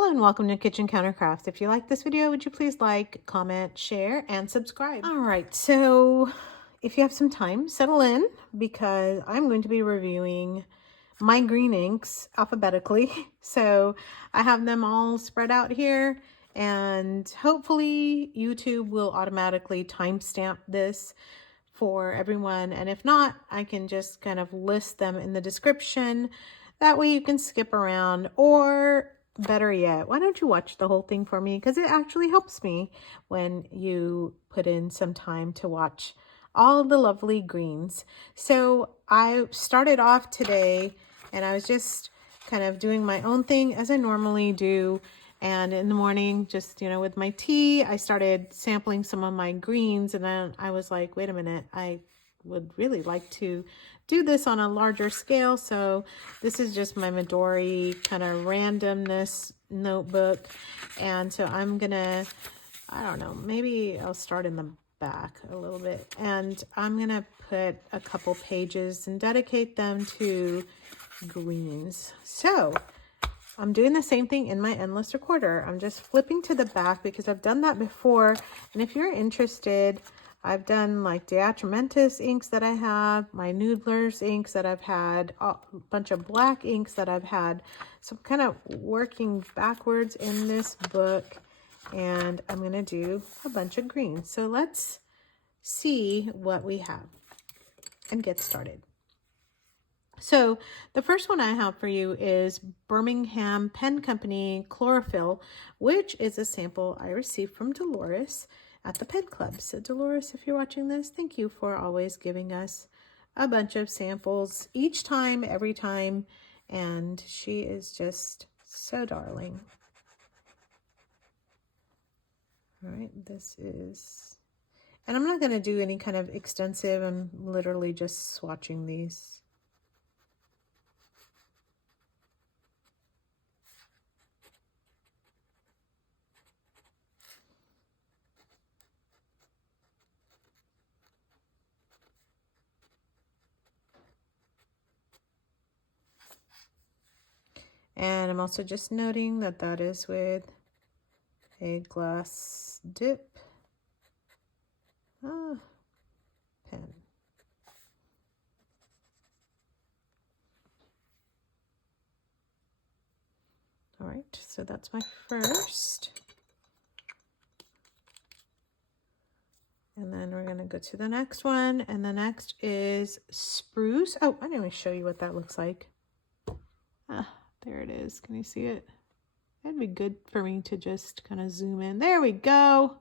Hello and welcome to Kitchen Counter Crafts. If you like this video, would you please like, comment, share, and subscribe? All right, so if you have some time, settle in because I'm going to be reviewing my green inks alphabetically. So I have them all spread out here and hopefully YouTube will automatically timestamp this for everyone. And if not, I can just kind of list them in the description. That way you can skip around, or better yet, why don't you watch the whole thing for me? Because it actually helps me when you put in some time to watch all the lovely greens. So I started off today and I was just kind of doing my own thing as I normally do. And in the morning, just, you know, with my tea, I started sampling some of my greens. And then I was like, wait a minute, I would really like to do this on a larger scale. So this is just my Midori kind of randomness notebook. And so I'm gonna, I don't know, maybe I'll start in the back a little bit. And I'm gonna put a couple pages and dedicate them to greens. So I'm doing the same thing in my endless recorder. I'm just flipping to the back because I've done that before. And if you're interested, I've done like DeAtramentis inks that I have, my Noodlers inks that I've had, a bunch of black inks that I've had. So I'm kind of working backwards in this book, and I'm going to do a bunch of greens. So let's see what we have and get started. So the first one I have for you is Birmingham Pen Company Chlorophyll, which is a sample I received from Dolores at the Pen Club. So Dolores, if you're watching this, thank you for always giving us a bunch of samples each time, every time. And she is just so darling. All right, this is, and I'm not going to do any kind of extensive. I'm literally just swatching these. And I'm also just noting that that is with a glass dip pen. All right, so that's my first. And then we're going to go to the next one. And the next is Spruce. Oh, I didn't even show you what that looks like. There it is. Can you see it? That'd be good for me to just kind of zoom in. There we go.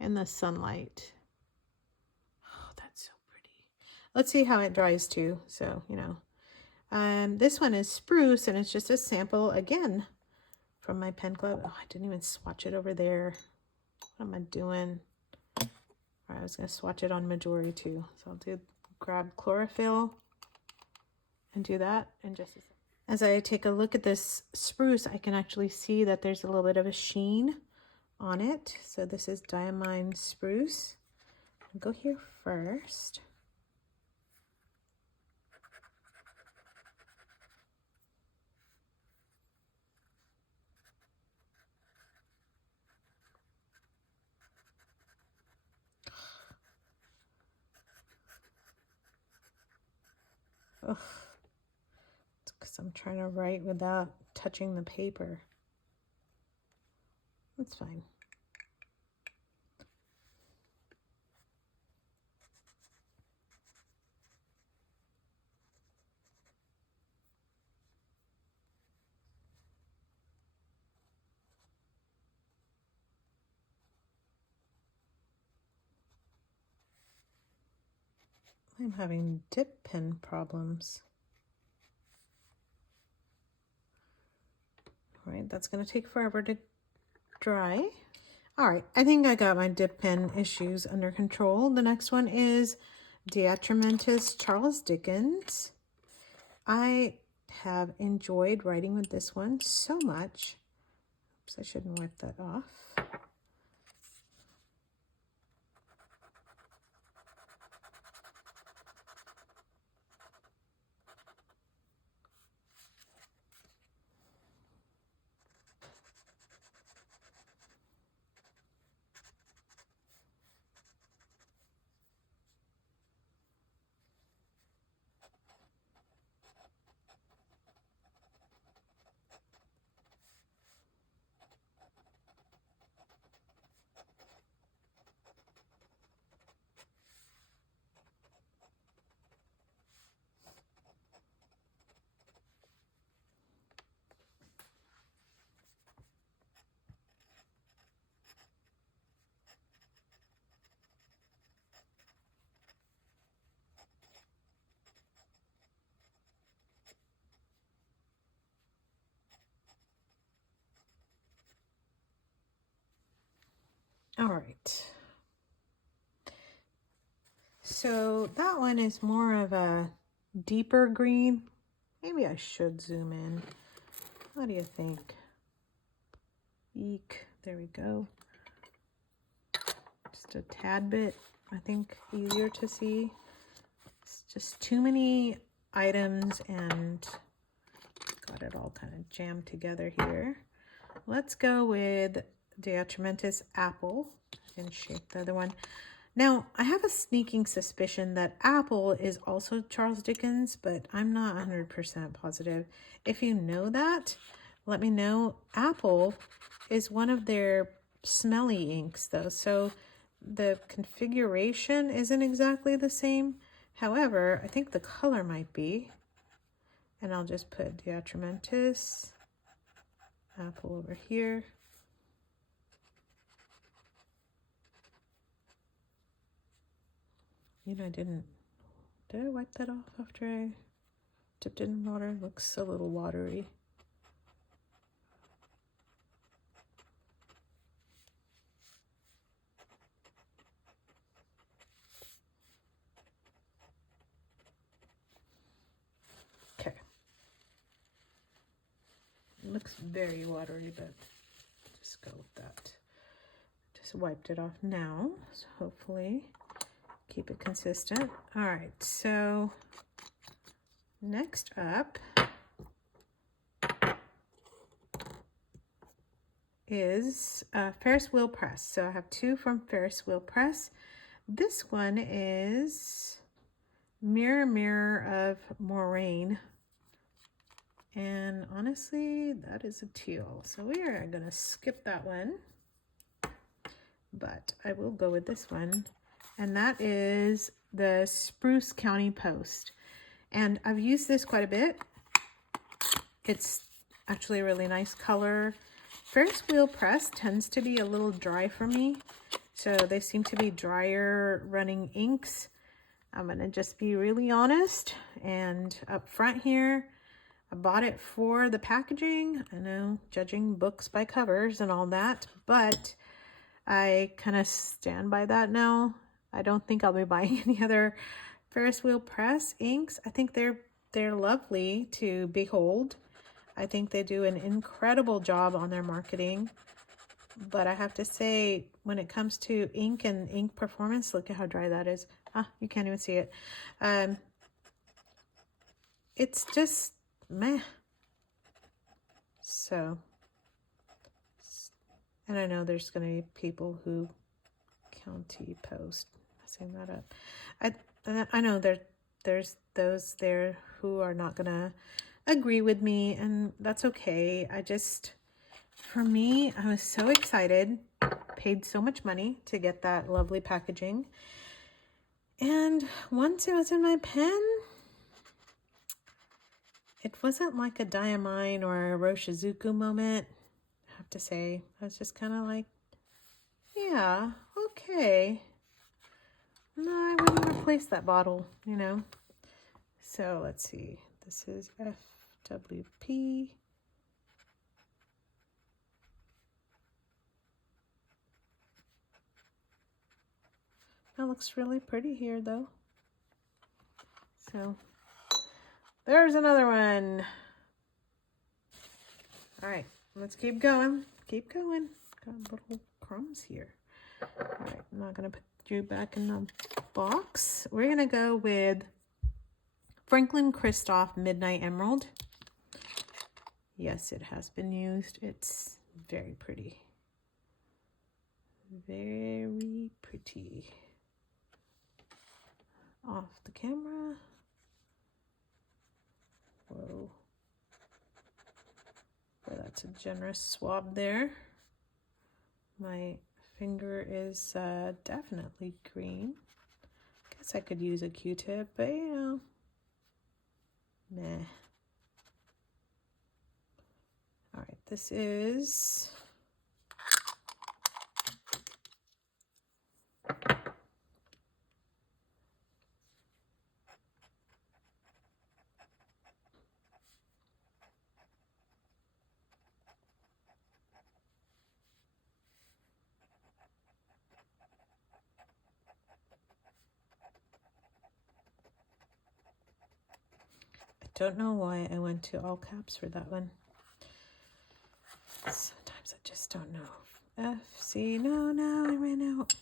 In the sunlight. Oh, that's so pretty. Let's see how it dries too. So, you know. This one is Spruce, and it's just a sample again from my pen club. Oh, I didn't even swatch it over there. What am I doing? All right, I was going to swatch it on Midori too. So I'll grab chlorophyll and do that in just a second. As I take a look at this spruce, I can actually see that there's a little bit of a sheen on it. So this is Diamine SPRUCE. I'll go here first. Ugh. It's because I'm trying to write without touching the paper. That's fine. I'm having dip pen problems. All right, that's going to take forever to dry. All right, I think I got my dip pen issues under control. The next one is DeAtramentis Charles Dickens. I have enjoyed writing with this one so much. Oops, I shouldn't wipe that off. All right. So that one is more of a deeper green. Maybe I should zoom in. What do you think? Eek. There we go. Just a tad bit, I think, easier to see. It's just too many items and got it all kind of jammed together here. Let's go with DeAtramentis Apple and shape the other one. Now, I have a sneaking suspicion that Apple is also Charles Dickens, but I'm not 100% positive. If you know that, let me know. Apple is one of their smelly inks, though, so the configuration isn't exactly the same. However, I think the color might be. And I'll just put DeAtramentis Apple over here. You know, did I wipe that off after I dipped it in water? It looks a little watery. Okay. It looks very watery, but just go with that. Just wiped it off now, so hopefully keep it consistent. All right, so next up is Ferris Wheel Press. So I have two from Ferris Wheel Press. This one is Mirror Mirror of Moraine. And honestly, that is a teal. So we are gonna skip that one. But I will go with this one. And that is the Spruce County Post. And I've used this quite a bit. It's actually a really nice color. Ferris Wheel Press tends to be a little dry for me. So they seem to be drier running inks. I'm gonna just be really honest. And up front here, I bought it for the packaging. I know, judging books by covers and all that, but I kind of stand by that now. I don't think I'll be buying any other Ferris Wheel Press inks. I think they're lovely to behold. I think they do an incredible job on their marketing. But I have to say, when it comes to ink and ink performance, look at how dry that is. Ah, you can't even see it. It's just meh. So, and I know there's going to be people who County Post messing that up. I know there's those there who are not going to agree with me, and that's okay. For me, I was so excited, paid so much money to get that lovely packaging. And once it was in my pen, it wasn't like a Diamine or a Iroshizuku moment. I have to say, I was just kind of like, yeah, okay. No, I wouldn't replace that bottle, you know. So let's see. This is FWP. That looks really pretty here, though. So there's another one. All right, let's keep going. Keep going. Got little crumbs here. All right, I'm not going to put you back in the box. We're going to go with Franklin Christoph Midnight Emerald. Yes, it has been used. It's very pretty. Very pretty. Off the camera. Whoa. Boy, that's a generous swab there. My finger is definitely green. Guess I could use a Q-tip, but you know, meh. All right, this is Don't know why I went to all caps for that one. Sometimes I just don't know. F, C, no, I ran out.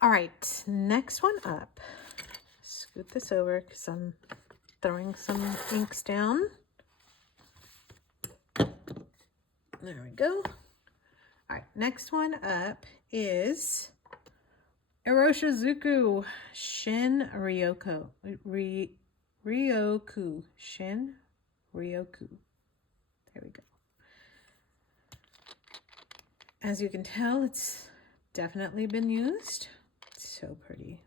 All right, next one up. Scoot this over because I'm throwing some inks down. There we go. All right, next one up is Iroshizuku SHIN RYOKU. RYOKU. SHIN RYOKU. There we go. As you can tell, it's definitely been used. It's so pretty.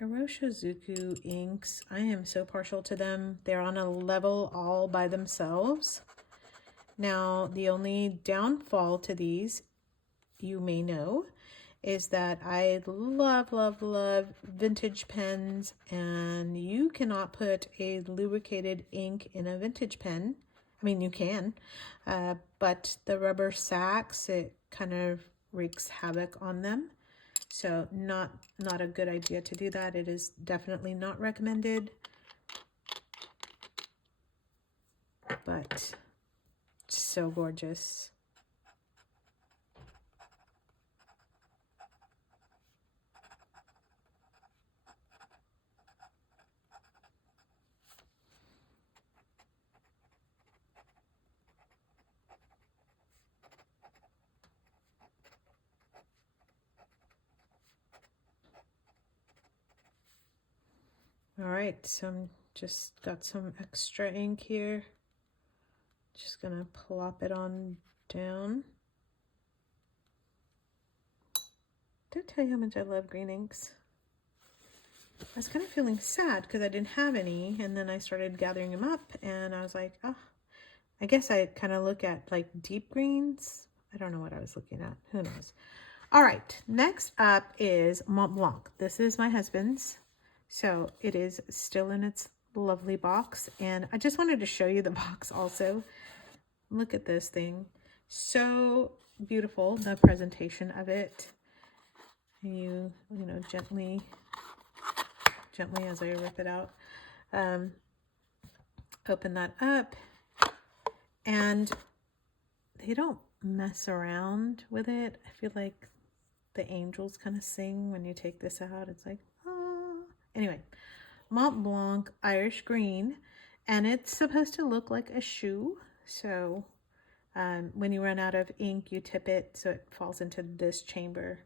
Iroshizuku inks, I am so partial to them. They're on a level all by themselves. Now, the only downfall to these, you may know, is that I love, love, love vintage pens, and you cannot put a lubricated ink in a vintage pen. I mean, you can, but the rubber sacks, it kind of wreaks havoc on them. So not a good idea to do that. It is definitely not recommended. But so gorgeous. All right, so I'm just got some extra ink here. Just gonna plop it on down. Did I tell you how much I love green inks? I was kind of feeling sad because I didn't have any, and then I started gathering them up, and I was like, oh, I guess I kind of look at like deep greens. I don't know what I was looking at. Who knows? All right, next up is Mont Blanc. This is my husband's. So it is still in its lovely box. And I just wanted to show you the box also. Look at this thing. So beautiful, the presentation of it. You know, gently as I rip it out. Open that up. And they don't mess around with it. I feel like the angels kind of sing when you take this out. It's like, anyway, Mont Blanc Irish Green, and it's supposed to look like a shoe. So when you run out of ink, you tip it so it falls into this chamber.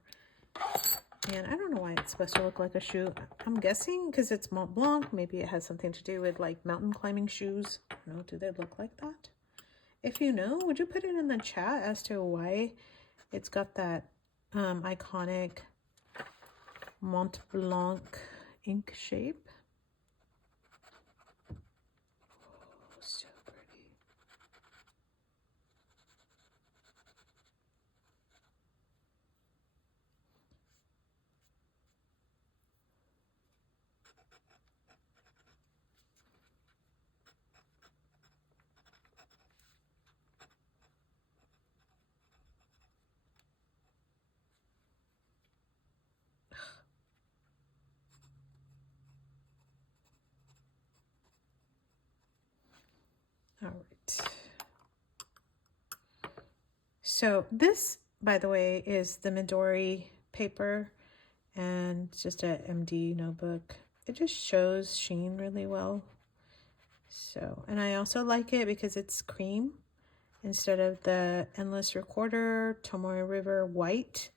And I don't know why it's supposed to look like a shoe. I'm guessing because it's Mont Blanc, maybe it has something to do with like mountain climbing shoes. I don't know, do they look like that? If you know, would you put it in the chat as to why it's got that iconic Mont Blanc ink shape? Oh, so pretty. All right. So this, by the way, is the Midori paper, and it's just a MD notebook. It just shows SHIN really well. So, and I also like it because it's cream instead of the Endless Recorder Tomoe River white.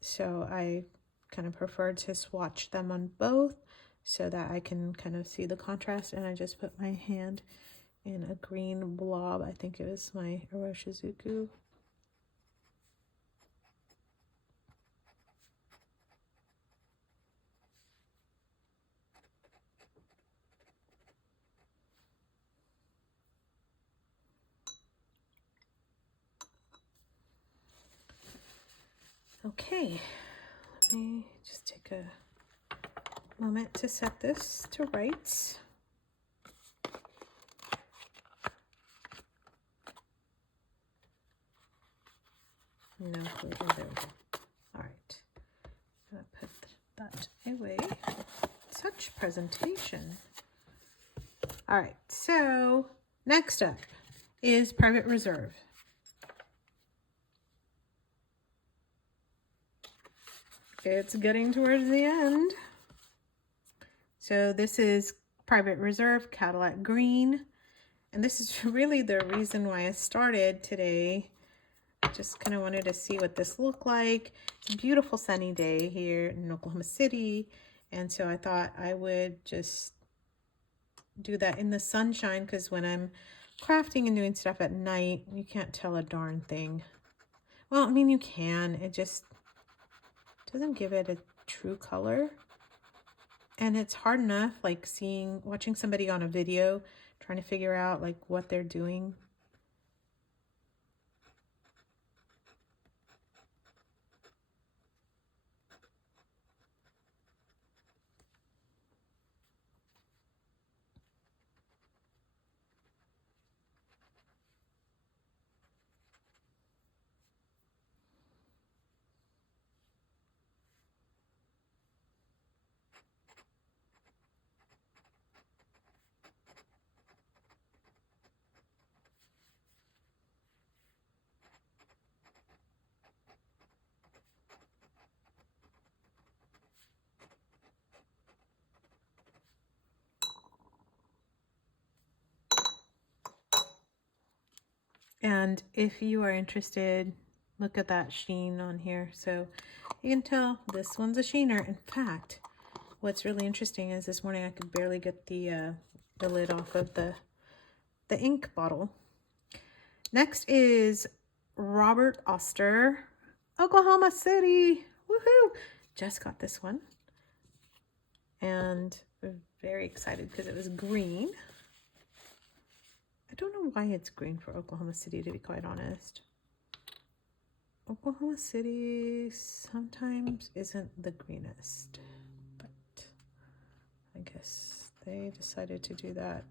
So I kind of prefer to swatch them on both so that I can kind of see the contrast. And I just put my hand in a green blob. I think it was my Iroshizuku. Okay, let me just take a moment to set this to rights. No closure, there we go. All right, I'm gonna put that away. Such presentation. All right, so next up is Private Reserve. It's getting towards the end. So this is Private Reserve Cadillac Green. And this is really the reason why I started today. I just kind of wanted to see what this looked like. It's a beautiful sunny day here in Oklahoma City. And so I thought I would just do that in the sunshine, because when I'm crafting and doing stuff at night, you can't tell a darn thing. Well, I mean, you can. It just doesn't give it a true color. And it's hard enough, like watching somebody on a video, trying to figure out like what they're doing. And if you are interested, look at that sheen on here. So you can tell this one's a sheener. In fact, what's really interesting is this morning I could barely get the lid off of the ink bottle. Next is Robert Oster, Oklahoma City. Woohoo! Just got this one. And very excited because it was green. I don't know why it's green for Oklahoma City, to be quite honest. Oklahoma City sometimes isn't the greenest, but I guess they decided to do that.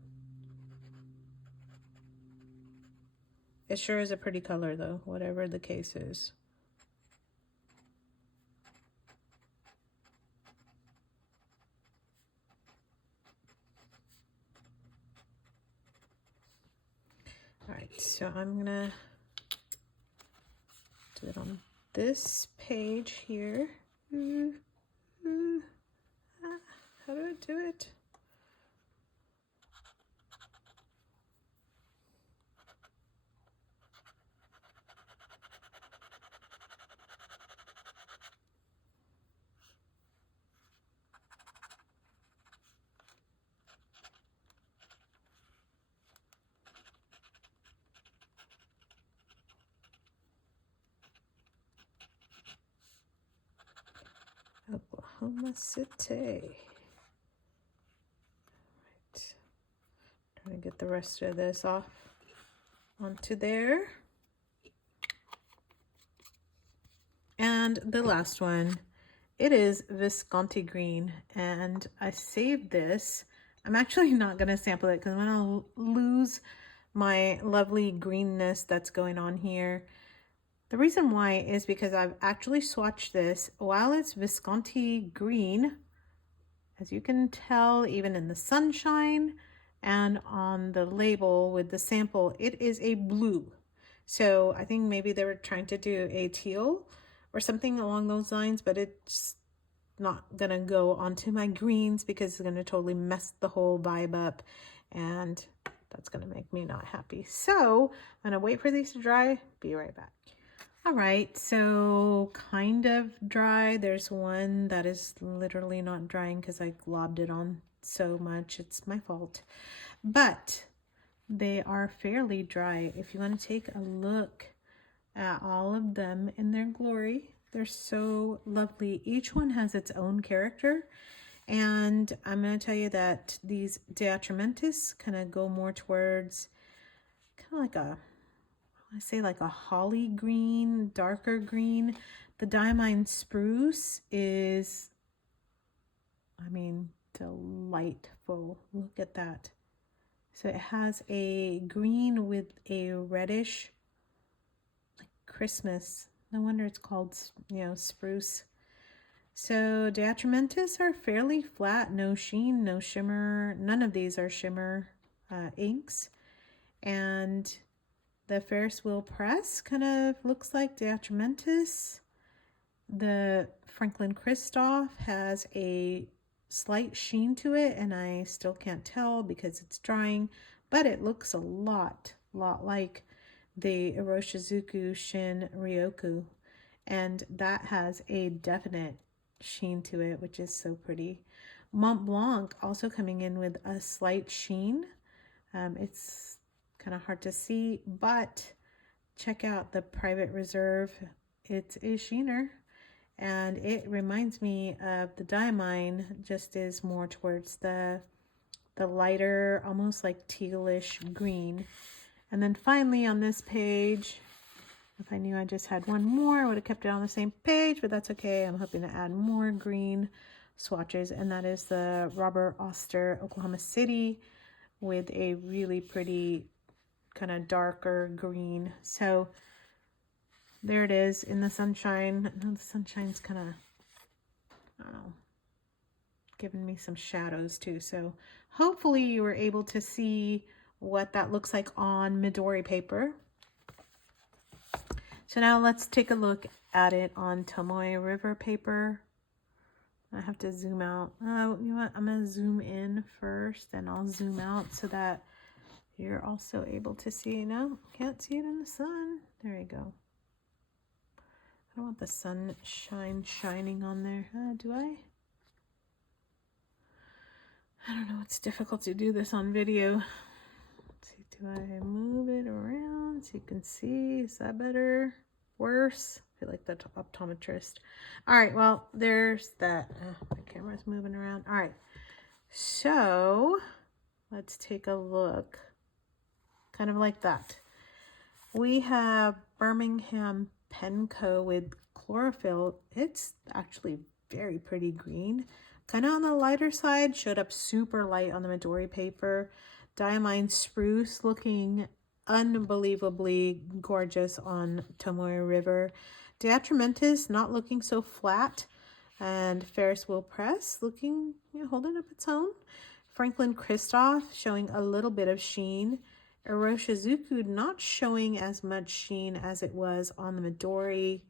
It sure is a pretty color though, whatever the case is. All right, so I'm gonna do it on this page here. How do I do it? Oklahoma City. All right. Trying to get the rest of this off onto there. And the last one, it is Visconti Green, and I saved this. I'm actually not going to sample it because I'm going to lose my lovely greenness that's going on here. The reason why is because I've actually swatched this. While it's Visconti Green, as you can tell, even in the sunshine and on the label with the sample, it is a blue. So I think maybe they were trying to do a teal or something along those lines, but it's not gonna go onto my greens because it's gonna totally mess the whole vibe up, and that's gonna make me not happy. So I'm gonna wait for these to dry, be right back. All right, so kind of dry. There's one that is literally not drying because I globbed it on so much. It's my fault. But they are fairly dry. If you want to take a look at all of them in their glory, they're so lovely. Each one has its own character. And I'm going to tell you that these DeAtramentis kind of go more towards kind of like a, I say like a holly green, darker green. The Diamine SPRUCE is, I mean, delightful. Look at that. So it has a green with a reddish, like Christmas. No wonder it's called, you know, spruce. So DeAtramentis are fairly flat, no sheen, no shimmer. None of these are shimmer inks. And the Ferris wheel press kind of looks like DeAtramentis. The Franklin Christoph has a slight sheen to it, and I still can't tell because it's drying, but it looks a lot like the Iroshizuku SHIN RYOKU, and that has a definite sheen to it, which is so pretty. Mont Blanc also coming in with a slight sheen. It's kind of hard to see, but check out the Private Reserve. It's a sheener, and it reminds me of the Diamine, just is more towards the lighter, almost like tealish green. And then finally on this page, if I knew I just had one more, I would have kept it on the same page, but that's okay. I'm hoping to add more green swatches, and that is the Robert Oster Oklahoma City with a really pretty kind of darker green. So there it is in the sunshine. I know the sunshine's kind of, I don't know, giving me some shadows too. So hopefully you were able to see what that looks like on Midori paper. So now let's take a look at it on Tomoe River paper. I have to zoom out. Oh, you know what? I'm going to zoom in first, and I'll zoom out so that you're also able to see. No, can't see it in the sun. There you go. I don't want the sunshine shining on there. Do I? I don't know. It's difficult to do this on video. Let's see. Do I move it around so you can see? Is that better? Worse? I feel like the optometrist. All right. Well, there's that. My camera's moving around. All right. So let's take a look. Kind of like that. We have Birmingham Penco with chlorophyll. It's actually very pretty green. Kind of on the lighter side. Showed up super light on the Midori paper. Diamine SPRUCE looking unbelievably gorgeous on Tomoe River. DeAtramentis not looking so flat. And Ferrris wheel press looking, you know, holding up its own. Franklin Christoph showing a little bit of sheen. Iroshizuku not showing as much sheen as it was on the Midori.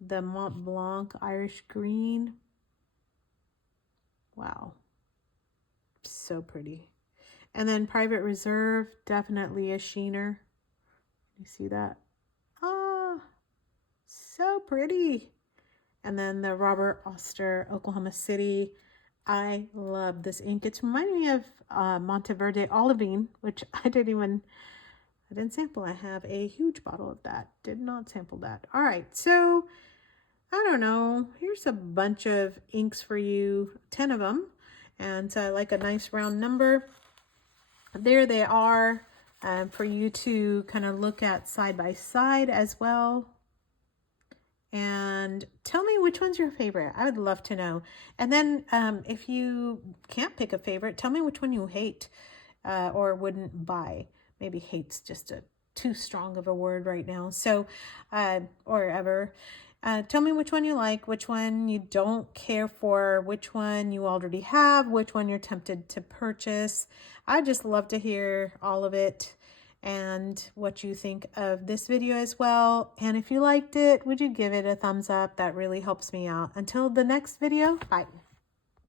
The Mont Blanc Irish green. Wow. So pretty. And then Private Reserve, definitely a sheener. You see that? Ah, so pretty. And then the Robert Oster Oklahoma City. I love this ink. It's reminding me of Monteverde Olivine, which I didn't sample. I have a huge bottle of that. Did not sample that. All right, so I don't know. Here's a bunch of inks for you, 10 of them. And so I like a nice round number. There they are for you to kind of look at side by side as well. And tell me which one's your favorite. I would love to know. And then if you can't pick a favorite, tell me which one you hate or wouldn't buy. Maybe hate's just too strong of a word right now. So, or ever. Tell me which one you like, which one you don't care for, which one you already have, which one you're tempted to purchase. I just love to hear all of it and what you think of this video as well. And if you liked it, would you give it a thumbs up? That really helps me out. Until the next video, bye.